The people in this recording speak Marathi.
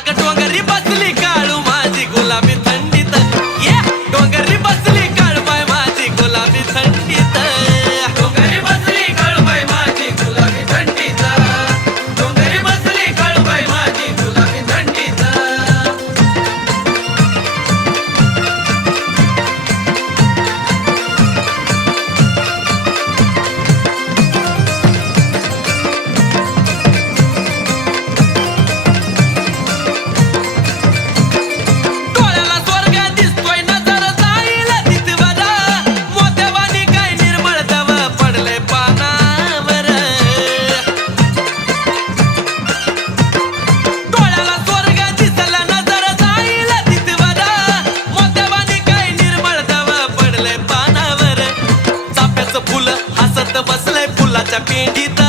अग डोंगरी बसली काळू माझी गुलाबी थंडीत ये डोंगरी बसली काळू बाय माझी गुलाबी थंडीत डोंगरी बसली काळूबाई माझी गुलाबी थंडीत डोंगरी बसली काळूबाई माझी गुलाबी थंडीत डोळ्याला स्वर्ग दिसतोय नजर जाईल तिथवर मोत्यावानी काय निर्मळ दव पडले पानावर डोळ्याला स्वर्ग दिसला नजर जाईल तिथवर मोत्यावानी काय निर्मळ दव पडले पानावर चाफ्याचं फुल हसत बसलंय फुलाच्या पेंडीत